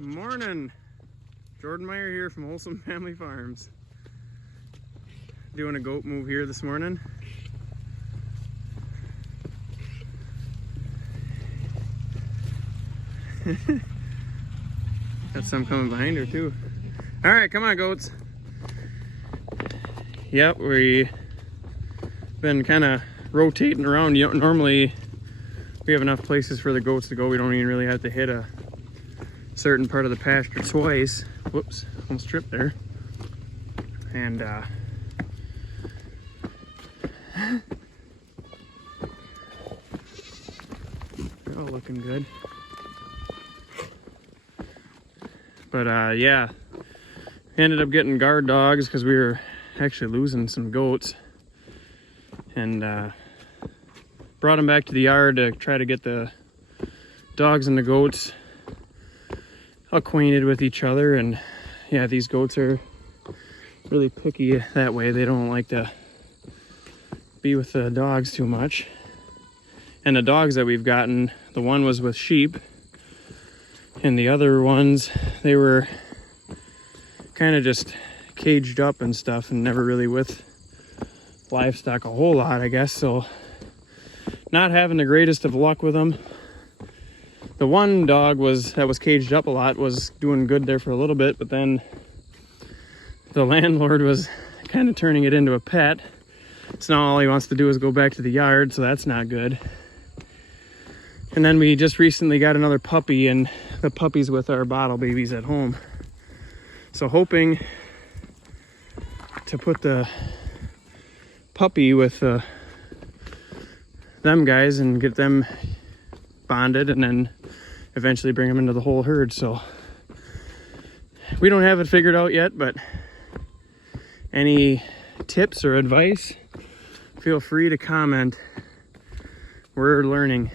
Morning, Jordan Meyer here from Wholesome Family Farms. Doing a goat move here this morning. Got some coming behind her too. All right, come on, goats. Yep, we've been kind of rotating around. Normally we have enough places for the goats to go. We don't even really have to hit a certain part of the pasture twice. Whoops, almost tripped there. And they're all looking good. But yeah, ended up getting guard dogs because we were actually losing some goats, and brought them back to the yard to try to get the dogs and the goats acquainted with each other. And yeah, these goats are really picky that way. They don't like to be with the dogs too much. And the dogs that we've gotten, the one was with sheep, and the other ones, they were kind of just caged up and stuff and never really with livestock a whole lot, I guess. So not having the greatest of luck with them. The one dog that was caged up a lot was doing good there for a little bit, but then the landlord was kind of turning it into a pet. So now all he wants to do is go back to the yard, so that's not good. And then we just recently got another puppy, and the puppy's with our bottle babies at home. So hoping to put the puppy with them guys and get them bonded, and then eventually bring them into the whole herd. So we don't have it figured out yet, but any tips or advice, feel free to comment. We're learning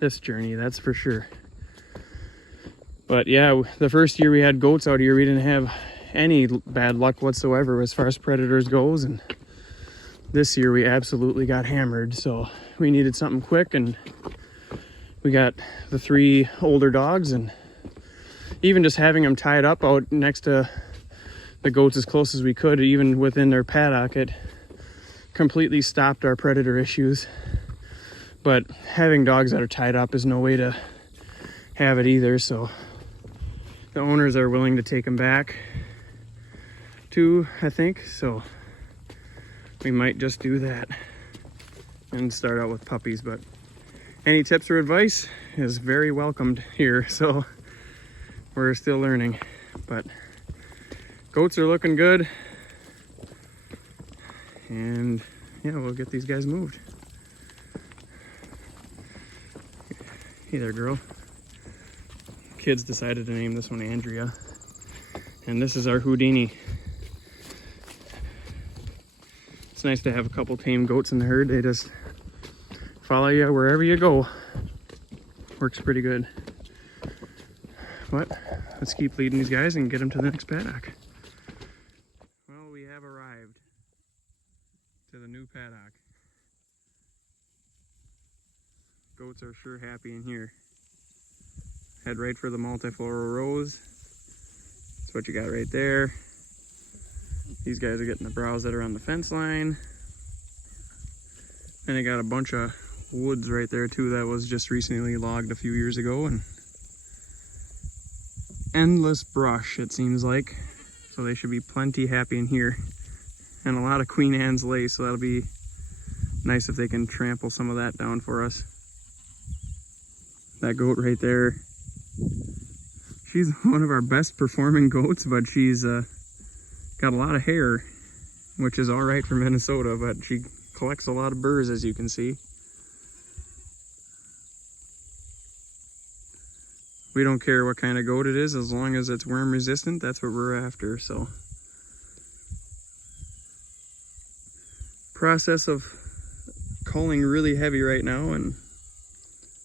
this journey, that's for sure. But yeah, the first year we had goats out here, we didn't have any bad luck whatsoever as far as predators goes, and this year we absolutely got hammered. So we needed something quick, and we got the 3 older dogs, and even just having them tied up out next to the goats as close as we could, even within their paddock, it completely stopped our predator issues. But having dogs that are tied up is no way to have it either. So the owners are willing to take them back too, I think. So we might just do that and start out with puppies. But any tips or advice is very welcomed here. So we're still learning, but goats are looking good. And yeah, we'll get these guys moved. Hey there, girl. Kids decided to name this one Andrea. And this is our Houdini. It's nice to have a couple tame goats in the herd. They just follow you wherever you go. Works pretty good. But let's keep leading these guys and get them to the next paddock. Well, we have arrived to the new paddock. Goats are sure happy in here. Head right for the multifloral rows. That's what you got right there. These guys are getting the browse that are on the fence line. And they got a bunch of woods right there too that was just recently logged a few years ago, and endless brush it seems like. So they should be plenty happy in here. And a lot of Queen Anne's lace, so that'll be nice if they can trample some of that down for us. That goat right there, she's one of our best performing goats, but she's got a lot of hair, which is all right for Minnesota, but she collects a lot of burrs, as you can see. We don't care what kind of goat it is, as long as it's worm resistant, that's what we're after. So process of culling really heavy right now, and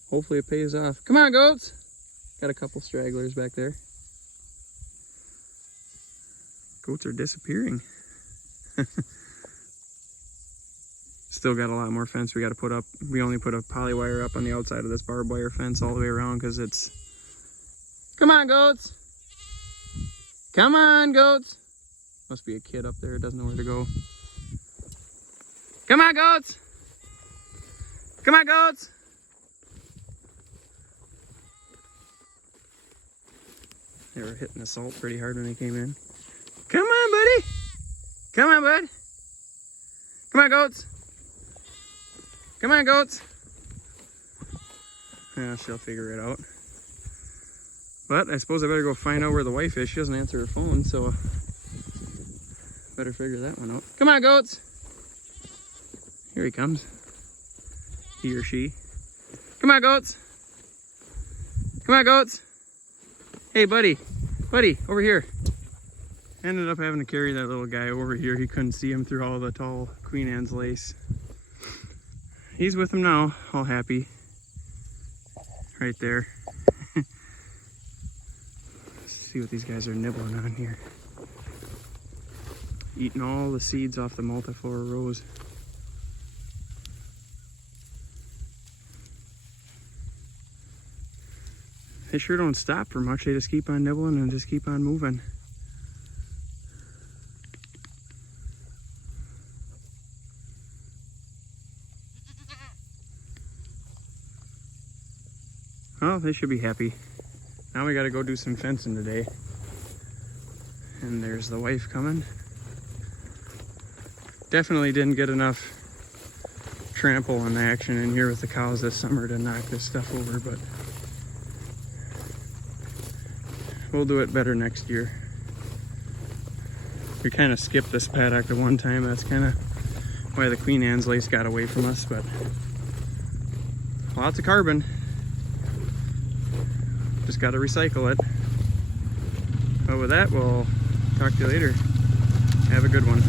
hopefully it pays off. Come on, goats! Got a couple stragglers back there. Goats are disappearing. Still got a lot more fence we got to put up. We only put a poly wire up on the outside of this barbed wire fence all the way around because it's... Come on, goats! Come on, goats. Must be a kid up there, doesn't know where to go. Come on, goats. Come on, goats. They were hitting the salt pretty hard when they came in. Come on, buddy. Come on, bud. Come on, goats. Come on, goats. Yeah, she'll figure it out. But I suppose I better go find out where the wife is. She doesn't answer her phone, so better figure that one out. Come on, goats. Here he comes. He or she. Come on, goats. Come on, goats. Hey, buddy. Buddy, over here. Ended up having to carry that little guy over here. He couldn't see him through all the tall Queen Anne's lace. He's with him now, all happy. Right there. Let's see what these guys are nibbling on here. Eating all the seeds off the multiflora rose. They sure don't stop for much. They just keep on nibbling and just keep on moving. Well, they should be happy. Now we gotta go do some fencing today. And there's the wife coming. Definitely didn't get enough trample and action in here with the cows this summer to knock this stuff over, but we'll do it better next year. We kind of skipped this paddock the one time. That's kind of why the Queen Anne's lace got away from us, but lots of carbon. Just got to recycle it. But with that, we'll talk to you later. Have a good one.